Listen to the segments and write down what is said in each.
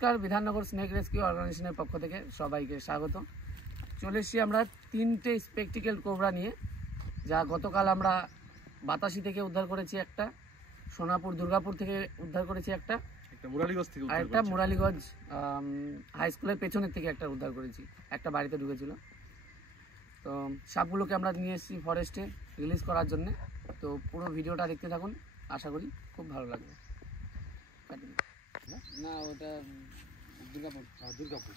নমস্কার, Bidhannagar snake rescue অর্গানাইজেশনের পক্ষ থেকে সবাইকে স্বাগত। চলে এসেছি আমরা 3টে স্পেকটিক্যাল কোবরা নিয়ে, যা গতকাল আমরা বাতাসি থেকে উদ্ধার করেছি একটা, সোনাপুর দুর্গাপুর থেকে উদ্ধার করেছি একটা মুরালিগঞ্জ থেকে, আর একটা মুরালিগঞ্জ হাই স্কুলের পেছনের থেকে একটা উদ্ধার করেছি, একটা বাড়িতে ঢুকেছিল। তো সাপগুলোকে আমরা নিয়ে এসেছি ফরেস্টে রিলিজ করার জন্যে। তো পুরো ভিডিওটা দেখতে থাকুন, আশা করি খুব ভালো লাগবে। না, ওটা দুর্গাপুর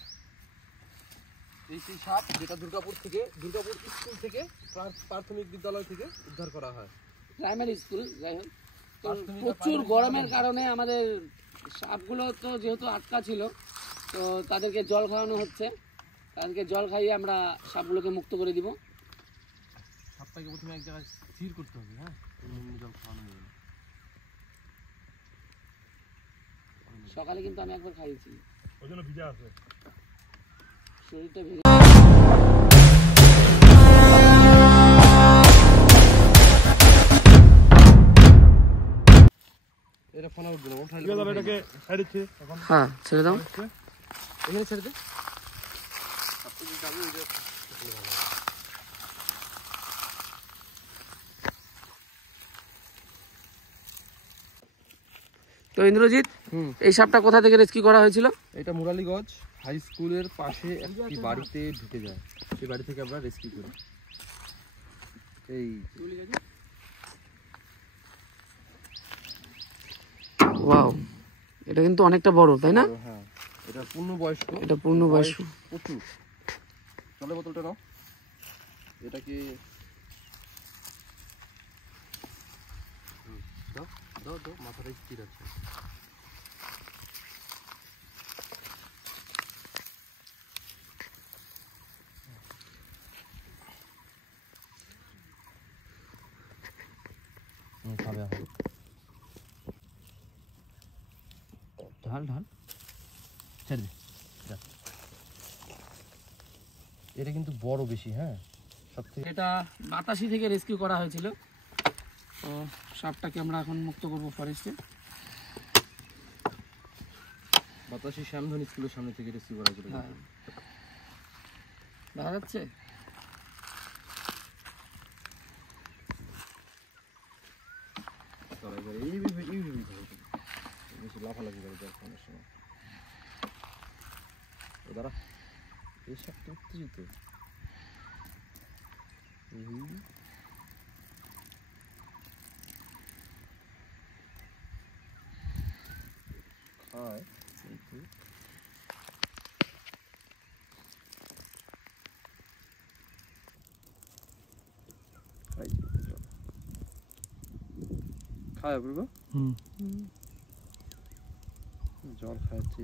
এই সেই সাপ যেটা দুর্গাপুর স্কুল থেকে প্রাথমিক বিদ্যালয় থেকে উদ্ধার করা হয়, প্রাইমারি স্কুল। যাই হোক, তো প্রচুর গরমের কারণে আমাদের সাপগুলো তো যেহেতু আটকা ছিল, তো তাদেরকে জল খাওয়ানো হচ্ছে। তাদেরকে জল খাইয়ে আমরা সাপগুলোকে মুক্ত করে দিব। সাপটাকে প্রথমে এক জায়গায় স্থির করতে হবে। হ্যাঁ, জল খাওয়ানো যাবে না। সকালে কিন্তু আমি একবার খাইয়েছি, ওই জন্য ভিজা আছে শরীরটা ভেঙে। এটা ফোন আউট দিলাম, এটাকে সাইডে ছেড়ে এখন। হ্যাঁ, ছেড়ে দাও, এখানে ছেড়ে দে। তো ইন্দ্রজিৎ, এই সাপটা কোথা থেকে রেস্কিউ করা হয়েছিল? এটা মুরালিগঞ্জ হাই স্কুলের পাশে একটি বাড়িতে ঢুকে যায়, সেই বাড়ি থেকে আমরা রেস্কিউ করি। এই ওয়াও, এটা কিন্তু অনেকটা বড়, তাই না? হ্যাঁ, এটা পূর্ণবয়স্ক। এটা পূর্ণবয়স্ক প্রচুর। জলের বোতলটা নাও, এটাকে দাও দাও দাও, মাথাটা স্থির আছে। খাবে এখন, ঢাল ঢাল, ছেড়ে দে। এটা কিন্তু বড় বেশি। হ্যাঁ, সবথেকে এটা বাতাসি থেকে রেস্কিউ করা হয়েছিল। তো সাপটাকে আমরা এখন মুক্ত করব ফরেস্টে। বাতাসি শ্যামধন স্কুলের সামনে থেকে রেস্কিউ করা হয়েছিল। হ্যাঁ, দেখা যাচ্ছে। লাফালাফি করে অনেক সময়। দাঁড়া, এই সাপটা উত্তেজিত। খায় কিন্তু খায় অপূর্ব। জল খাচ্ছে।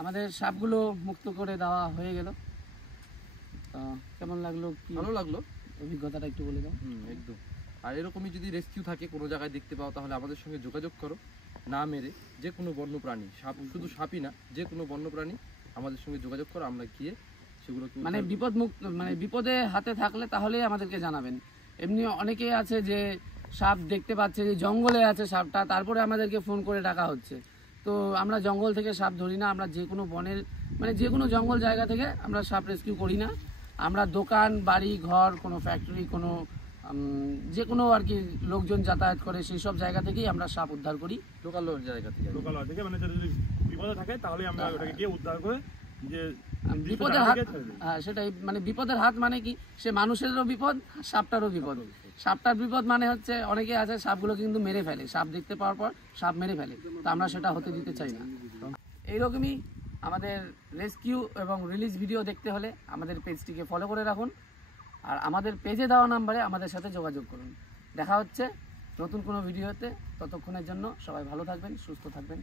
আমাদের সাপগুলো মুক্ত করে দেওয়া হয়ে গেল। কেমন লাগলো? ভালো লাগলো। অভিজ্ঞতাটা একটু বলে দাও। একদম। আর এরকমই যদি রেস্কিউ থাকে কোনো জায়গায় দেখতে পাও, তাহলে আমাদের সঙ্গে যোগাযোগ করো। না মেরে যে কোনো বন্য প্রাণী, সাপ শুধু সাপই না, যে কোনো বন্য প্রাণী আমাদের সঙ্গে যোগাযোগ করো। আমরা গিয়ে সেগুলোকে মানে বিপদ মুক্ত, মানে বিপদে হাতে থাকলে তাহলে আমাদেরকে জানাবেন। এমনি অনেকেই আছে যে সাপ দেখতে পাচ্ছে যে জঙ্গলে আছে সাপটা, তারপরে আমাদেরকে ফোন করে ডাকা হচ্ছে। তো আমরা জঙ্গল থেকে সাপ ধরি না, আমরা যে কোনো বনের, মানে যে কোনো জঙ্গল জায়গা থেকে আমরা সাপ রেস্কিউ করি না। আমরা দোকান, বাড়ি, ঘর, কোনো ফ্যাক্টরি, কোনো যে কোনো আর কি লোকজন যাতায়াত করে সেই সব জায়গা থেকেই আমরা সাপ উদ্ধার করি। লোকাল জায়গা থেকে, মানে যদি বিপদে থাকে তাহলে আমরা ওটাকে গিয়ে উদ্ধার করে যে বিপদের হাত। হ্যাঁ, সেটাই, মানে বিপদের হাত মানে কি, সে মানুষেরও বিপদ, সাপটারও বিপদ। সাপটার বিপদ মানে হচ্ছে অনেকে আছে সাপগুলো কিন্তু মেরে ফেলে, সাপ দেখতে পাওয়ার পর সাপ মেরে ফেলে। তো আমরা সেটা হতে দিতে চাই না। এইরকমই আমাদের রেস্কিউ এবং রিলিজ ভিডিও দেখতে হলে আমাদের পেজটিকে ফলো করে রাখুন, আর আমাদের পেজে দেওয়া নাম্বারে আমাদের সাথে যোগাযোগ করুন। দেখা হচ্ছে নতুন কোনো ভিডিওতে। ততক্ষণের জন্য সবাই ভালো থাকবেন, সুস্থ থাকবেন।